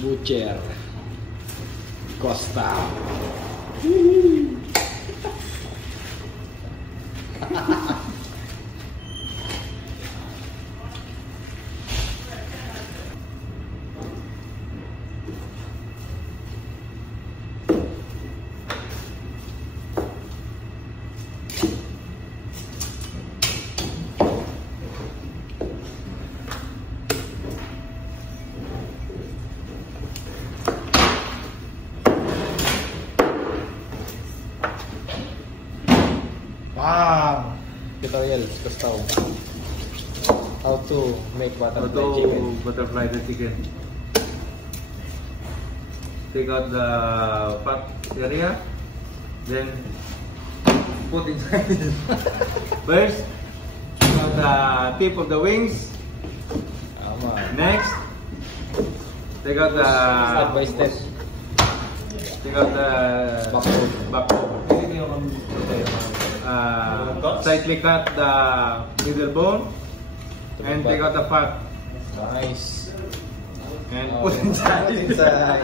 Butcher Costa. Wow! Tutorial Costa. How to make butterfly chicken. Butterfly the chicken. Take out the fat area, then put inside. First, take out the tip of the wings. Next, take out the Step by step. Take out the backbone. Slightly cut the middle bone and take out the fat. Nice. And put inside. Inside.